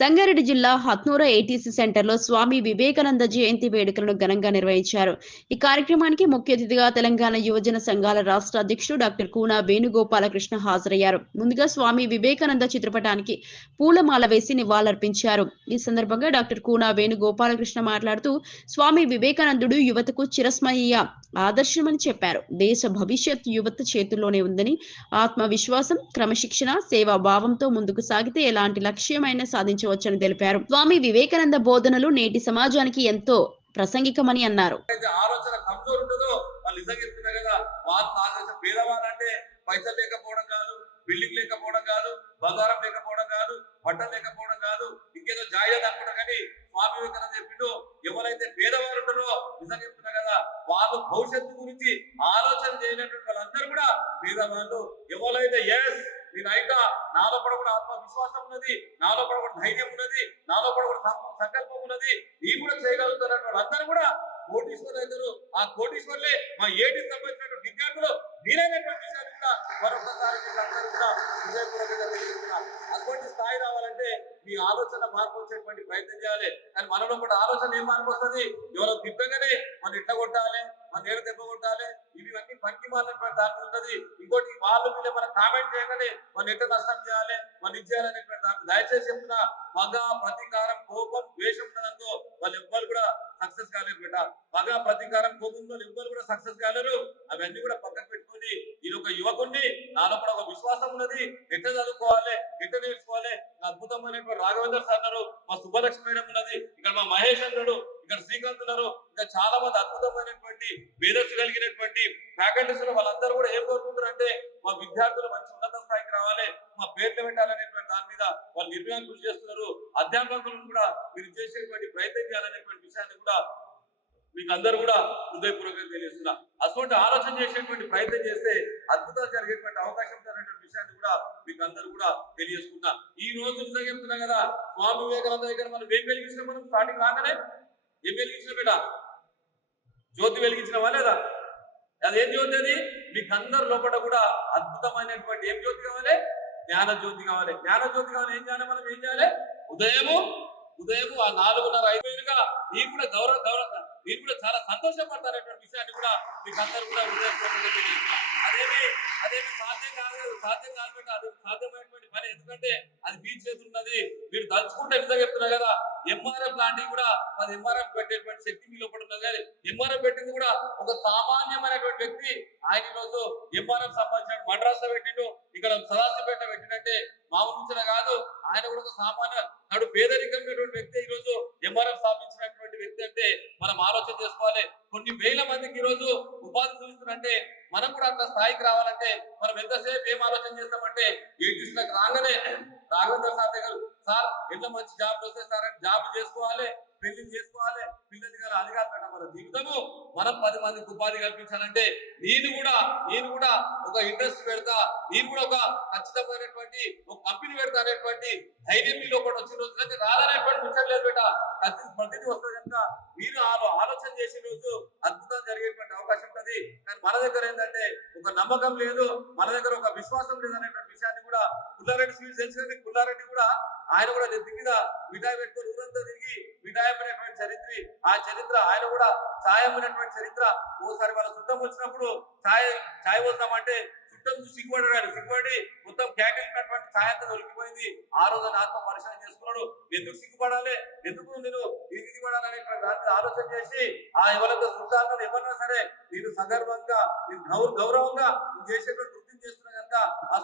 సంగారెడ్డి జిల్లా హత్నూర ఏటీసీ సెంటర్లో స్వామి వివేకానంద జయంతి వేడుకలను ఘనంగా నిర్వహించారు. ఈ కార్యక్రమానికి ముఖ్య అతిథిగా తెలంగాణ యువజన సంఘాల రాష్ట్ర అధ్యక్షుడు డాక్టర్ కూనా వేణుగోపాలకృష్ణ హాజరయ్యారు. ముందుగా స్వామి వివేకానంద చిత్రపటానికి పూలమాల వేసి నివాళులర్పించారు. ఈ సందర్భంగా డాక్టర్ కూనా వేణుగోపాలకృష్ణ మాట్లాడుతూ స్వామి వివేకానందుడు యువతకు చిరస్మరణీయ ఆదర్శమని చెప్పారు. దేశ భవిష్యత్ యువత చేతుల్లోనే ఉందని, ఆత్మవిశ్వాసం, క్రమశిక్షణ, సేవా భావంతో ముందుకు సాగితే ఎలాంటి లక్ష్యమైనా సాధించవచ్చని తెలిపారు. స్వామి వివేకానంద బోధనలు నేటి సమాజానికి ఎంతో ప్రసంగికమని అన్నారు. ఆలోచన కమ్జోర్ ఉంటుందో వాళ్ళు నిజంగా చెప్తున్నా కదా, వాళ్ళు పేదవాళ్ళంటే పైసలు లేకపోవడం కాదు, బిల్డింగ్ లేకపోవడం కాదు, బంగారం లేకపోవడం కాదు, బట్టలు లేకపోవడం కాదు, ఇంకేదో జాయిదా అనుకుంటా. కానీ స్వామి వివేకానంద చెప్పిండు, ఎవరైతే పేదవారు ఉంటారో నిజంగా చెప్తున్నా కదా, వాళ్ళు భవిష్యత్తు గురించి ఆలోచన చేయనటువంటి వాళ్ళందరూ కూడా పేదవాళ్ళు. ఎవరైతే నేనైతే నాలో కూడా ఆత్మవిశ్వాసం ఉన్నది, నాలో కూడా ధైర్యం ఉన్నది, నాలో కూడా సంకల్పం ఉన్నది, ఈ కూడా చేయగలుగుతున్నటువంటి వాళ్ళందరూ కూడా కోటీశ్వరులు అవుతారు. ఆ కోటీశ్వరులే మా ఏటి సంబంధించిన విద్యార్థులు మీరైనటువంటి విషయాన్ని కూడా మరొకసారి అందరూ కూడా హృదయపూర్వకంగా తెలియజేస్తున్నా. అటువంటి స్థాయి రావాలంటే మీ ఆలోచన మార్పు వచ్చేటువంటి ప్రయత్నం చేయాలి. కానీ మనలో కూడా ఆలోచన ఏం మార్పు వస్తుంది? ఎవరో తిప్పగానే మనం ఎట్లా కొట్టాలి, మన నేడు దెబ్బ కొట్టాలి, ఇవన్నీ పనికి మాలినటువంటి దాని ఉంటుంది. ఇంకోటి వాళ్ళు మీద మనం కామెంట్ చేయగానే మనం ఎట్లా నష్టం చేయాలి, మనం ఇది చేయాలనేటువంటి దాన్ని దయచేసి చెప్తున్నా. పగ, ప్రతీకారం, కోపం, ద్వేషం ఉన్నదంతో వాళ్ళు ఎవ్వరు కూడా సక్సెస్ కాలేరు బిడ్డ. పగ, ప్రతీకారం, కోపంతో ఎవ్వరు కూడా సక్సెస్ కాలేరు. అవన్నీ కూడా పక్కకు పెట్టుకొని నేను ఒక యువకుడిని, నాలో కూడా ఒక విశ్వాసం ఉన్నది, ఎట్లా చదువుకోవాలి, ఎట్లా నేర్చుకోవాలి. అద్భుతమైనటువంటి రాఘవేంద్ర సార్ ఉన్నారు, మా సుబ్బలక్ష్మి మేడం ఉన్నది, ఇక్కడ మా మహేష్ అన్నాడు, ఇక్కడ శ్రీకాంత్ ఉన్నారు, ఇంకా చాలా మంది అద్భుతమైనటువంటి మేధస్సు కలిగినటువంటి ఫ్యాకల్టీస్ వాళ్ళందరూ కూడా ఏం కోరుకుంటారు అంటే మా విద్యార్థులు మంచి ఉన్నత స్థాయికి రావాలి, మా పేర్లు పెట్టాలనేటువంటి దాని మీద వాళ్ళు నిర్ణయాలు కృషి చేస్తున్నారు. అధ్యాపకులను కూడా మీరు చేసేటువంటి ప్రయత్నం చేయాలనేటువంటి విషయాన్ని కూడా మీకు అందరూ కూడా హృదయపూర్వకంగా తెలియజేస్తున్నా. అటువంటి ఆలోచన చేసేటువంటి ప్రయత్నం చేస్తే అద్భుతాలు జరిగేటువంటి అవకాశం ఉన్నటువంటి విషయాన్ని కూడా మీకు అందరూ కూడా తెలియజేసుకున్నా. ఈ రోజు నిజంగా చెప్తున్నా కదా, స్వామి వివేకానంద దగ్గర మనం ఏం వెలిగించినా, మనం స్టార్టింగ్ రాగానే ఏం వెలిగించిన బిడ్డ? జ్యోతి వెలిగించినవా లేదా? అదేం జ్యోతి? అది మీకు అందరి లోపల కూడా అద్భుతమైనటువంటి ఏం జ్యోతి కావాలి? జ్ఞాన జ్యోతి కావాలి. జ్ఞాన జ్యోతి కావాలి. ఏం చేయాలి? మనం ఏం చేయాలి? ఉదయము ఆ 4:30 అయిపోయినగా మీరు కూడా మీరు కూడా చాలా సంతోషపడతారనేటువంటి విషయాన్ని కూడా మీకు అందరూ కూడా అదేమి సాధ్యం కాదు బిడ్డ. అది సాధ్యమైనటువంటి పని. ఎందుకంటే అది మీ చేతులు ఉన్నది. మీరు తలుచుకుంటే నిజంగా చెప్తున్నా కదా, ఎంఆర్ఎఫ్ లాంటివి కూడా అది ఎంఆర్ఎఫ్ పెట్టేటువంటి శక్తి మీ లోపల ఉన్నది. కానీ ఎంఆర్ఎఫ్ పెట్టింది కూడా ఒక సామాన్యమైనటువంటి వ్యక్తి. ఆయన ఈరోజు ఎంఆర్ఎఫ్ సంబంధించిన మద్రాసు పెట్టిండు, ఇక్కడ సదాశివపేట పెట్టినట్టే మామూలు ముచ్చట కాదు. ఆయన కూడా ఒక సామాన్య నాడు పేదరికమైనటువంటి వ్యక్తి ఈరోజు ఎంఆర్ఎఫ్ స్థాపించినటువంటి వ్యక్తి అంటే మనం ఆలోచన చేసుకోవాలి. కొన్ని వేల మందికి ఈరోజు ఉపాధి చూపిస్తుందంటే మనం కూడా అంత స్థాయికి రావాలంటే మనం ఎంతసేపు ఏం ఆలోచన చేస్తామంటే ఏటీసీలకు రాగానే రాఘవేంద్ర సార్ దగ్గర, సార్ ఎంత మంచి జాబ్ వస్తాయి సార్ అని జాబ్ చేసుకోవాలి, పెళ్లి చేసుకోవాలి, పిల్లలు గారు అది కాదు మన జీవితము. మనం 10 మందికి ఉపాధి కల్పించాలంటే నేను కూడా ఒక ఇండస్ట్రీ పెడతా, నేను కూడా ఒక ఖచ్చితమైనటువంటి ఒక కంపెనీ పెడతా అనేటువంటి ధైర్యం మీలో కూడా వచ్చిన రోజు రాదనేటువంటి ముచ్చట్లేదు బిడ్డ. ప్రతిదీ వస్తుంది కనుక మీరు ఆలోచన చేసే రోజు అద్భుతం జరిగేటువంటి అవకాశం ఉంటుంది. కానీ మన దగ్గర ఏంటంటే ఒక నమ్మకం లేదు, మన దగ్గర ఒక విశ్వాసం లేదు అనేటువంటి విషయాన్ని కూడా పుల్లారెడ్డి స్వీట్స్ తెలిసింది. పుల్లారెడ్డి కూడా ఆయన కూడా నెత్తి మీద మిఠాయి పెట్టుకొని ఊరంతా తిరిగి మిఠాయి అమ్మినటువంటి చరిత్ర ఆయన కూడా ఛాయ్ అమ్మినటువంటి చరిత్ర. ఓసారి వాళ్ళ చుట్టం వచ్చినప్పుడు ఛాయ్ వద్దామంటే చుట్టం సిగ్గుపడి మొత్తం కేటాయించినటువంటి ఛాయ్ అంతా దొరికిపోయింది. ఆ రోజు ఆత్మ పరిశీలన చేసుకున్నాడు. ఎందుకు సిగ్గుపడాలి, ఎందుకు నేను పడాలి అనేటువంటి దాని మీద ఆలోచన చేసి ఆ ఎవరైతే చుట్టాలను ఎవరన్నా సరే నేను సగర్వంగా, నేను గౌరవంగా చేసేటువంటి వృత్తిని చేస్తున్నా కనుక ఆ